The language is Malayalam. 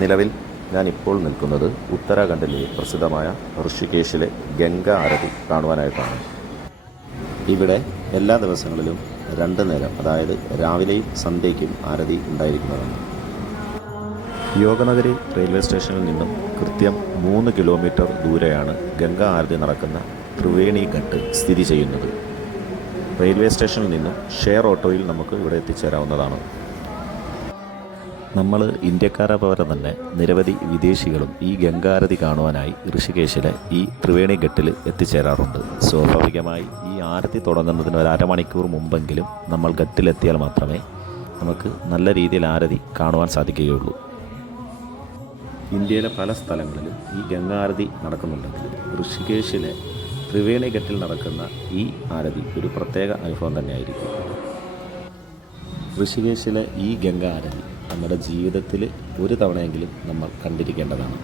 നിലവിൽ ഞാനിപ്പോൾ നിൽക്കുന്നത് ഉത്തരാഖണ്ഡിലെ പ്രസിദ്ധമായ ഋഷികേശിലെ ഗംഗാ ആരതി കാണുവാനായിട്ടാണ്. ഇവിടെ എല്ലാ ദിവസങ്ങളിലും 2 നേരം, അതായത് രാവിലെയും സന്ധ്യയ്ക്കും ആരതി ഉണ്ടായിരിക്കുന്നതാണ്. യോഗനഗരി റെയിൽവേ സ്റ്റേഷനിൽ നിന്നും കൃത്യം 3 കിലോമീറ്റർ ദൂരെയാണ് ഗംഗാ ആരതി നടക്കുന്ന ത്രിവേണി ഘട്ട് സ്ഥിതി ചെയ്യുന്നത്. റെയിൽവേ സ്റ്റേഷനിൽ നിന്നും ഷെയർ ഓട്ടോയിൽ നമുക്ക് ഇവിടെ എത്തിച്ചേരാവുന്നതാണ്. നമ്മൾ ഇന്ത്യക്കാരെ പോലെ തന്നെ നിരവധി വിദേശികളും ഈ ഗംഗാരതി കാണുവാനായി ഋഷികേശിലെ ഈ ത്രിവേണി ഘട്ടിൽ എത്തിച്ചേരാറുണ്ട്. സ്വാഭാവികമായി ഈ ആരതി തുടങ്ങുന്നതിന് ഒരു അരമണിക്കൂർ മുമ്പെങ്കിലും നമ്മൾ ഘട്ടിലെത്തിയാൽ മാത്രമേ നമുക്ക് നല്ല രീതിയിൽ ആരതി കാണുവാൻ സാധിക്കുകയുള്ളൂ. ഇന്ത്യയിലെ പല സ്ഥലങ്ങളിലും ഈ ഗംഗാരതി നടക്കുന്നുണ്ടെങ്കിലും ഋഷികേശിലെ ത്രിവേണി ഘട്ടിൽ നടക്കുന്ന ഈ ആരതി ഒരു പ്രത്യേക അനുഭവം തന്നെയായിരിക്കും. ഋഷികേശിലെ ഈ ഗംഗാ ആരതി നമ്മുടെ ജീവിതത്തിൽ ഒരു തവണയെങ്കിലും നമ്മൾ കണ്ടിരിക്കേണ്ടതാണ്.